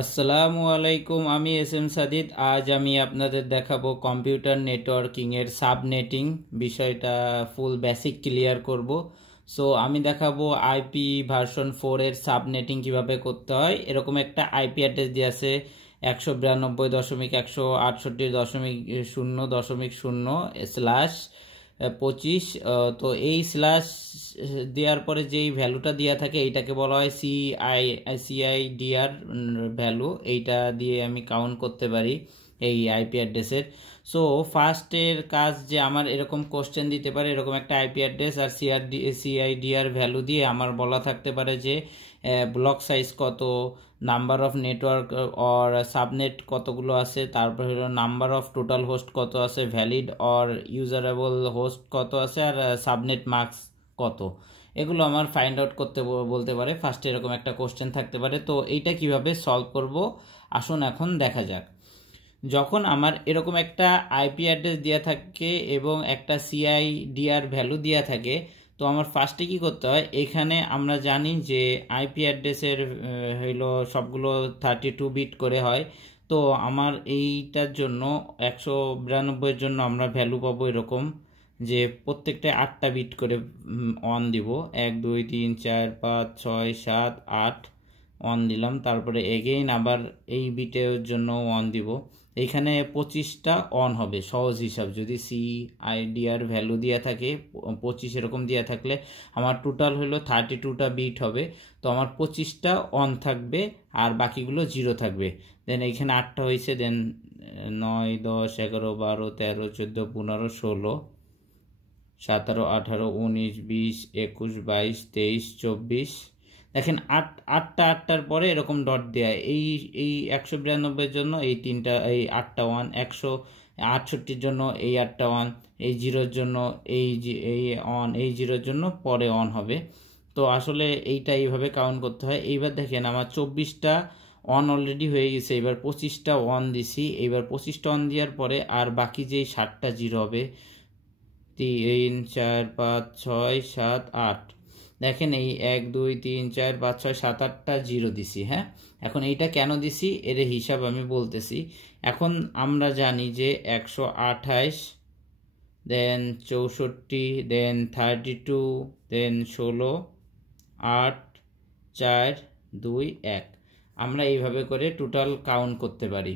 আসসালামু আলাইকুম, আমি এস এম সাদিদ। আজ আমি আপনাদের দেখাবো কম্পিউটার নেটওয়ার্কিং এর সাবনেটিং বিষয়টা ফুল বেসিক ক্লিয়ার করব। সো আমি দেখাবো আইপি ভার্সন 4 এর সাবনেটিং কিভাবে করতে হয়। এরকম একটা আইপি অ্যাড্রেস দিয়ে আছে 192.168.0.0/25। তো এই স্ল্যাশ দেওয়ার পরে যেই ভ্যালুটা দেওয়া থাকে এইটাকে বলা হয় সিআইডিআর ভ্যালু। এইটা দিয়ে আমি কাউন্ট করতে পারি এই আইপি অ্যাড্রেসের। সো ফার্স্টের কাজ যে আমার এরকম কোশ্চেন দিতে পারে, এরকম একটা আইপি অ্যাড্রেস আর সিআইডিআর ভ্যালু দিয়ে আমার বলা থাকতে পারে যে ব্লক সাইজ কত, number of network or subnet কতগুলো আছে, তারপর হলো নাম্বার অফ টোটাল হোস্ট কত আছে, ভ্যালিড অর ইউজারেবল হোস্ট কত আছে, আর সাবনেট মার্কস কত। এগুলো আমার ফাইন্ড আউট করতে বলতে পারে। ফার্স্টে এরকম একটা কোশ্চেন থাকতে পারে। তো এইটা কিভাবে সলভ করব আসুন এখন দেখা যাক। যখন আমার এরকম একটা আইপি অ্যাড্রেস দেওয়া থাকে এবং একটা সিআইডিআর ভ্যালু দেওয়া থাকে, তো আমার ফার্স্টে কি করতে হয়, এখানে আমরা জানি যে আইপি অ্যাড্রেসের হইলো সবগুলো 32 বিট করে হয়। তো আমার এইটার জন্য 192-এর জন্য আমরা ভ্যালু পাবো এরকম যে প্রত্যেকটা 8টা বিট করে অন দিব। 1 2 3 4 5 6 7 8 অন দিলাম। তারপরে এগেইন আবার এই বিটের জন্য অন দিব। এইখানে 25টা অন হবে সহজ হিসাব। যদি সিআইডিআর ভ্যালু দেওয়া থাকে 25 এরকম দেওয়া থাকলে আমার টোটাল হলো 32টা বিট হবে। তো আমার 25টা অন থাকবে আর বাকিগুলো জিরো থাকবে। দেন এইখানে 8টা হয়েছে। দেন 9 10 11 12 13 14 15 16 17 18 19 20 21 22 23 24। দেখেন আটটার পরে এরকম ডট দেয়া। এই এই 192-এর জন্য এই 3টা, এই 8টা ওয়ান, 168-র জন্য এই 8টা ওয়ান, এই জিরোর জন্য এই অন, এই জিরোর জন্য পরে অন হবে। তো আসলে এইটা এইভাবে কাউন্ট করতে হয়। এইবার দেখেন আমার 24টা অন অলরেডি হয়ে গেছে। এবার 25টা অন দিছি। এইবার 25টা অন দেওয়ার পরে আর বাকি যেই 7টা জিরো হবে 3 4 5 6 7 8। দেখেন এই 1 2 3 4 5 6 7 8টা জিরো দিছি। হ্যাঁ, এখন এইটা কেন দিছি এর হিসাব আমি বলতেছি। এখন আমরা জানি যে 128, দেন 64, দেন 32, দেন 16, 8 4 2 1। আমরা এইভাবে করে টোটাল কাউন্ট করতে পারি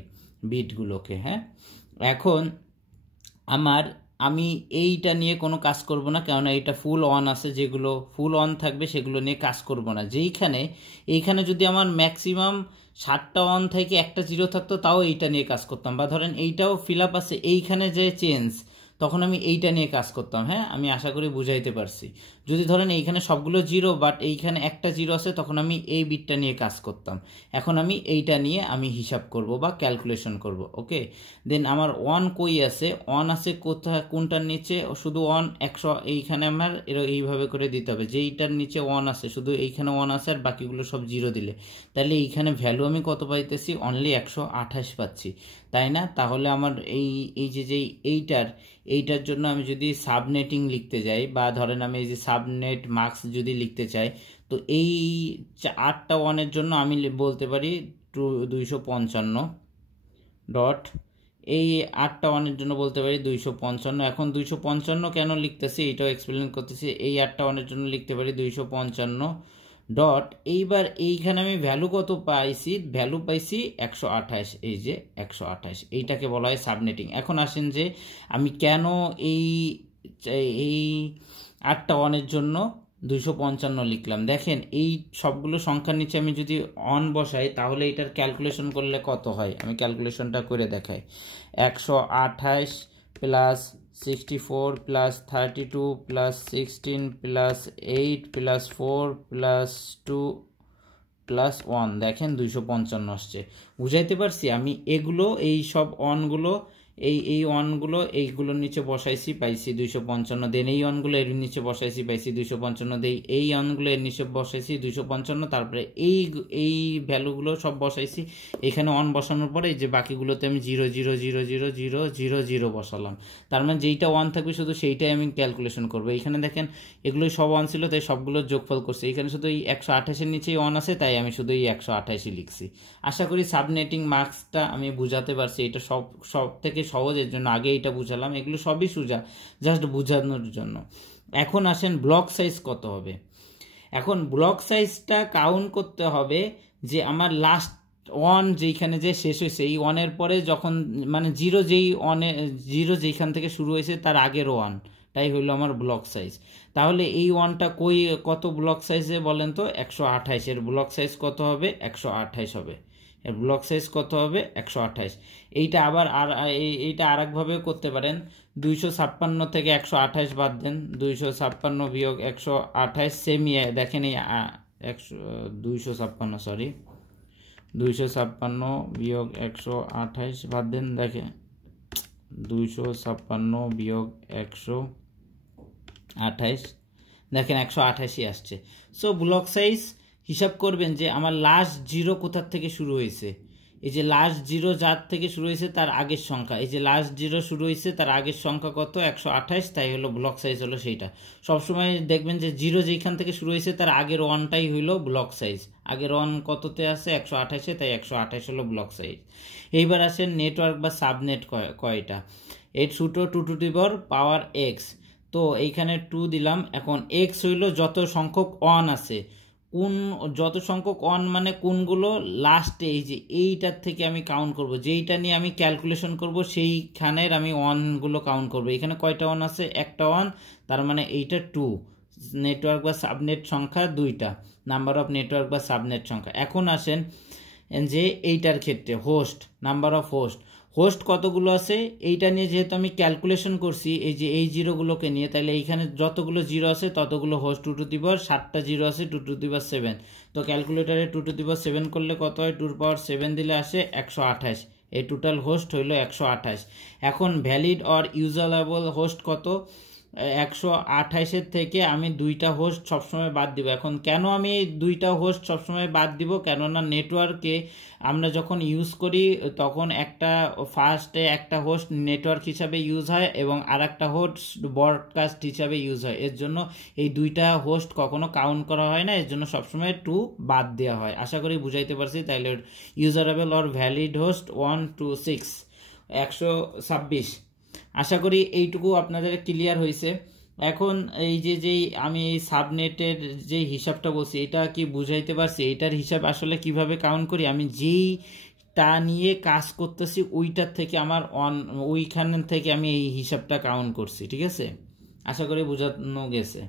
বিটগুলোকে। হ্যাঁ, এখন আমি এইটা নিয়ে কোনো কাজ করব না, কেননা এইটা ফুল অন আছে। যেগুলো ফুল অন থাকবে সেগুলো নিয়ে কাজ করব না। এইখানে যদি আমার ম্যাক্সিমাম 7টা অন থেকে একটা জিরো থাকতো তাও এইটা নিয়ে কাজ করতাম। বা ধরেন এইটাও ফিল আপ আছে, এইখানে যে চেঞ্জ, তখন আমি এইটা নিয়ে কাজ করতাম। হ্যাঁ, আমি আশা করি বুঝাইতে পারছি। যদি ধরেন এইখানে সবগুলো জিরো বাট এইখানে একটা জিরো আছে, তখন আমি এই বিটটা নিয়ে কাজ করতাম। এখন আমি এইটা নিয়ে আমি হিসাব করব বা ক্যালকুলেশন করব। ওকে, দেন আমার ওয়ান কই আছে, অন আছে কোনটার নিচে, শুধু অন 100। এইখানে আমার এইভাবে করে দিতে হবে যে এইটার নিচে ওয়ান আছে, শুধু এইখানে ওয়ান আছে আর বাকিগুলো সব জিরো দিলে, তাহলে এইখানে ভ্যালু আমি কত পাইতেছি, অনলি 128 পাচ্ছি, তাই না? তাহলে আমার এইটার জন্য আমি যদি সাবনেটিং লিখতে যাই, বা ধরেন আমি এই যে সাবনেট মার্কস যদি লিখতে চাই, তো এই 8টা ওয়ানের জন্য আমি বলতে পারি 255 ডট, এই 8টা ওয়ানের জন্য বলতে পারি 255। এখন 255 কেন লিখতেছি এটাও এক্সপ্লেন করতেছি। এই 8টা ওয়ানের জন্য লিখতে পারি 255 ডট। এইবার এইখানে আমি ভ্যালু কত পাইছি, ভ্যালু পাইছি 128। এই যে 128, এইটাকে বলা হয় সাবনেটিং। এখন আসেন যে আমি কেন এই 8টা ওয়ানের জন্য 255 লিখলাম। দেখেন এই সবগুলো সংখ্যার নিচে আমি যদি অন বসাই তাহলে এটার ক্যালকুলেশন করলে কত হয়, আমি ক্যালকুলেশনটা করে দেখাই। 128 plus 64 plus 32 plus 16 plus 8 plus 4 plus 2 plus 1। দেখেন 255 আসছে। বুঝাইতে পারছি? আমি এগুলো এই সব অনগুলো এই ওয়ানগুলো এইগুলোর নিচে বসাইছি, পাইছি 255। দেন এই ওয়ানগুলো এর নিচে বসাইছি, পাইছি 255। দেই এই ওয়ানগুলো এর নিচে বসাইছি 255। তারপরে এই ভ্যালুগুলো সব বসাইছি। এখানে ওয়ান বসানোর পরে এই যে বাকিগুলোতে আমি 0 0 0 0 0 0 0 বসালাম। তার মানে যেইটা ওয়ান থাকবে শুধু সেইটাই আমি ক্যালকুলেশন করবো। এখানে দেখেন এগুলোই সব ওয়ান ছিল, তাই সবগুলোর যোগফল করছি। এখানে শুধু এই 128-এর নিচেই ওয়ান আছে, তাই আমি শুধু এই 128-ই লিখছি। আশা করি সাবনেটিং মার্কসটা আমি বুঝাতে পারছি। এটা সব থেকে সহজের জন্য আগে এটা বুঝালাম, এগুলো সবই সোজা, জাস্ট বুঝানোর জন্য। এখন আসেন ব্লক সাইজ কত হবে। এখন ব্লক সাইজটা কাউন্ট করতে হবে যে আমার লাস্ট ওয়ান যেইখানে যে শেষ হয়েছে, এই ওয়ানের পরে যখন মানে জিরো যেইখান থেকে শুরু হয়েছে তার আগের ওয়ান, তাই হইলো আমার ব্লক সাইজ। তাহলে এই ওয়ানটা কত ব্লক সাইজে বলেন তো? 128। এর ব্লক সাইজ কত হবে? 128 হবে। এর ব্লক সাইজ কত হবে? 128। এইটা আবার এইটা আর একভাবেও করতে পারেন। 256 থেকে 128 বাদ দেন, 256 বিয়োগ 128 সেমি। দেখেন এই 256 বিয়োগ 128 বাদ দেন, দেখেন 256 বিয়োগ 128, দেখেন 128ই আসছে। সো ব্লক সাইজ হিসাব করবেন যে আমার লাস্ট জিরো কোথার থেকে শুরু হয়েছে। এই যে লাস্ট জিরো যার থেকে শুরু হয়েছে তার আগের সংখ্যা, এই যে লাস্ট জিরো শুরু হয়েছে তার আগের সংখ্যা কত? 128, তাই হলো ব্লক সাইজ হলো সেইটা। সবসময় দেখবেন যে জিরো যেখান থেকে শুরু হয়েছে তার আগের ওয়ানটাই হইলো ব্লক সাইজ। আগের ওয়ান কততে আছে? 128-এ, তাই 128 হলো ব্লক সাইজ। এইবার আসেন নেটওয়ার্ক বা সাবনেট কয়টা। এর ছোট 2^x। তো এইখানে 2 দিলাম। এখন এক্স হইল যত সংখ্যক ওয়ান আছে, যত সংখ্যক ওয়ান মানে কোনগুলো লাস্টে, এই যে এইটার থেকে আমি কাউন্ট করব, যেইটা নিয়ে আমি ক্যালকুলেশন করব সেইখানের আমি ওয়ানগুলো কাউন্ট করব। এখানে কয়টা ওয়ান আছে? একটা ওয়ান, তার মানে এইটা 2। নেটওয়ার্ক বা সাবনেট সংখ্যা 2টা, নাম্বার অফ নেটওয়ার্ক বা সাবনেট সংখ্যা। এখন আসেন যে এইটার ক্ষেত্রে হোস্ট, নাম্বার অফ হোস্ট কতগুলো আছে এইটা নিয়ে যেহেতু আমি ক্যালকুলেশন করছি, এই যে এই জিরোগুলোকে নিয়ে, তাহলে এইখানে যতগুলো জিরো আছে ততগুলো হোস্ট 2^7 জিরো আছে 2^7। তো ক্যালকুলেটারে 2^7 করলে কত হয়? 2^7 দিলে আসে 128। এই টোটাল হোস্ট হইল 128। এখন ভ্যালিড অর ইউজেবল হোস্ট কত? 128-এর থেকে আমি 2টা হোস্ট সবসময় বাদ দিব। এখন কেন আমি 2টা হোস্ট সবসময় বাদ দিব? কেননা নেটওয়ার্কে আমরা যখন ইউজ করি তখন ফার্স্টে একটা হোস্ট নেটওয়ার্ক হিসাবে ইউজ হয় এবং আর একটা হোস্ট ব্রডকাস্ট হিসাবে ইউজ হয়। এর জন্য এই 2টা হোস্ট কখনো কাউন্ট করা হয় না, এর জন্য সবসময় 2 বাদ দেওয়া হয়। আশা করি বুঝাইতে পারছি। তাইলে ইউজারেবল অর ভ্যালিড হোস্ট 1 2 6 126। আশা করি এইটুকু আপনাদের ক্লিয়ার হয়েছে। এখন এই যে আমি এই সাবনেটের যে হিসাবটা বলছি এটা কি বুঝাইতে পারছি? এইটার হিসাব আসলে কিভাবে কাউন্ট করি, আমি যেইটা নিয়ে কাজ করতেছি ওইটার থেকে আমার ওইখান থেকে আমি এই হিসাবটা কাউন্ট করছি। ঠিক আছে, আশা করি বোঝানো গেছে।